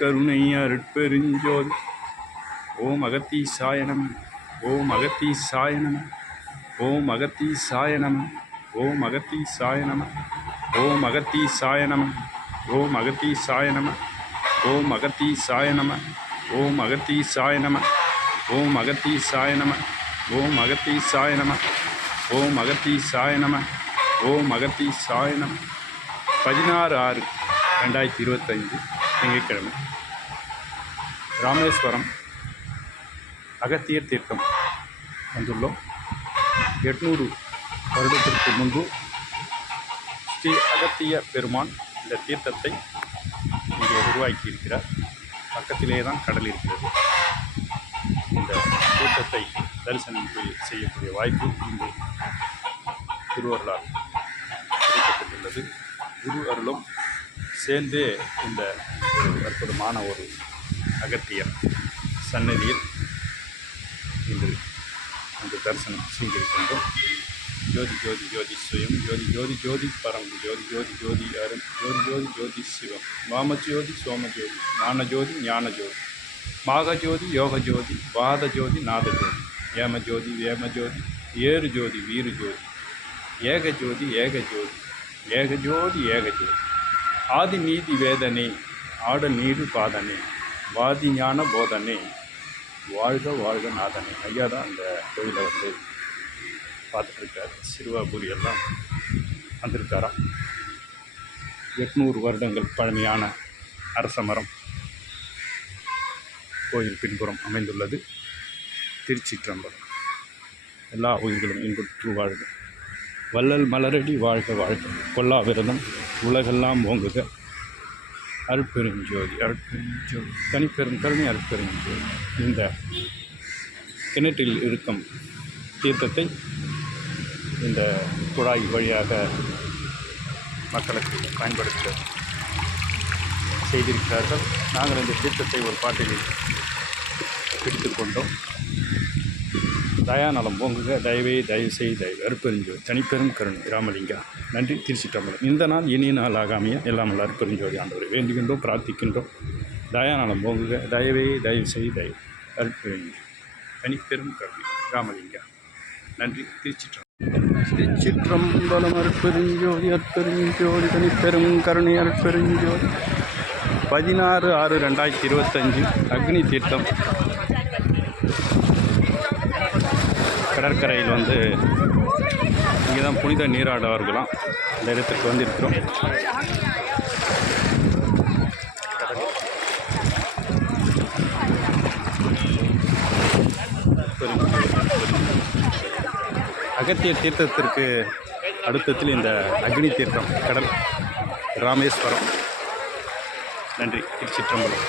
கருணை அருட்பெருஞ்சோதி. ஓம் அகத்தீசாய நம. ஓம் அகத்தீசாய நம. ஓம் அகத்தீசாய நம. ஓம் அகத்தீசாய நம. ஓம் அகத்தீசாய நம. ஓம் அகத்தீசாய நம. ஓம் அகத்தீசாய நம. ஓம் அகத்தீசாய நம. ஓம் அகத்தீசாய நம. ஓம் அகத்தீசாய நம. ஓம் அகத்தீசாய நம. ஓம் அகத்தீசாய நம. 16/6/2025 திங்கட்கிழமை ராமேஸ்வரம் அகத்தியர் தீர்த்தம் வந்துள்ளோம். 800 வருடத்திற்கு முன்பு ஸ்ரீ அகத்திய பெருமான் இந்த தீர்த்தத்தை இங்கே உருவாக்கியிருக்கிறார். பக்கத்திலே தான் கடல் இருக்கிறது. இந்த தீர்த்தத்தை தரிசனம் செய்யக்கூடிய வாய்ப்பு இங்கு திருவருளால் கிடைக்கப்பட்டுள்ளது. குரு அருளும் சேர்ந்தே இந்த அற்புதமான ஒரு அகத்தியர் சன்னதியில் இன்று அந்த தரிசனம் செய்திருக்கின்றோம். ஜோதி ஜோதி ஜோதி சுயம் ஜோதி ஜோதி ஜோதி பரம் ஜோதி ஜோதி ஜோதி அருண் ஜோதி ஜோதி ஜோதி சிவம் வாமஜோதி சோமஜோதி ஞானஜோதி ஞானஜோதி மாகஜோதி யோகஜோதி வாதஜோதி நாதஜோதி ஏமஜோதி வேமஜோதி ஏறு ஜோதி வீரு ஜோதி ஏகஜோதி ஏகஜோதி ஏகஜோதி ஏகஜோதி ஆதி நீதி வேதனே ஆடல் நீடு பாதனே வாதி ஞான போதனே வாழ்க வாழ்க நாதனே. ஐயா தான் அந்த கோயிலை வந்து பார்த்துட்ருக்கார். சிறுவாபுரி எல்லாம் வந்திருக்காராம். 800 வருடங்கள் பழமையான அரச மரம் கோயில் பின்புறம் அமைந்துள்ளது. திருச்சிற்றம்பலம். எல்லா உயிர்களும் இன்புற்று வாழ்க. வள்ளல் மலரடி வாழ்க வாழ்க. கொல்லா விரதம் உலகெல்லாம் ஓங்குக. அருட்பெருஞ்சோதி அருட்பெருஞ்சோதி தனிப்பெரும் கருணை அருட்பெருஞ்சோதி. இந்த கிணற்றில் இருக்கும் தீர்த்தத்தை இந்த குழாய் வழியாக மக்களுக்கு பயன்படுத்த செய்திருக்கிறார்கள். நாங்கள் இந்த தீர்த்தத்தை ஒரு பாட்டில் பிடித்து கொண்டோம். தயாநலம் ஓங்குக. தயவு செய் அருட்பெருஞ்சோதி தனிப்பெரும் கருணை ராமலிங்கா. நன்றி. திருச்சிற்றம்பலம். இந்த நாள் இனிய நாளாக அமைய எல்லாம் அருட்பெருஞ்சோதி ஆண்டவரை வேண்டுகின்றோம், பிரார்த்திக்கின்றோம். தயாநலம் ஓங்குக. தயவு செய் அருட்பெருஞ்சோதி தனிப்பெரும் கருணை ராமலிங்கா. நன்றி. திருச்சிற்றம்பலம். அருட்பெருஞ்சோதி அருட்பெருஞ்சோதி தனிப்பெரும் கருணை அருட்பெருஞ்சோதி. 16/6/2025 அக்னி தீர்த்தம் கடற்கரையில் வந்து இங்கே தான் புனித நீராடுவார்களாம். இந்த இடத்துக்கு வந்து இருக்கிறோம். அகத்திய தீர்த்தத்திற்கு அடுத்தத்தில் இந்த அக்னி தீர்த்தம் கடல் ராமேஸ்வரம். நன்றி. திருச்சிற்றம்பலம்.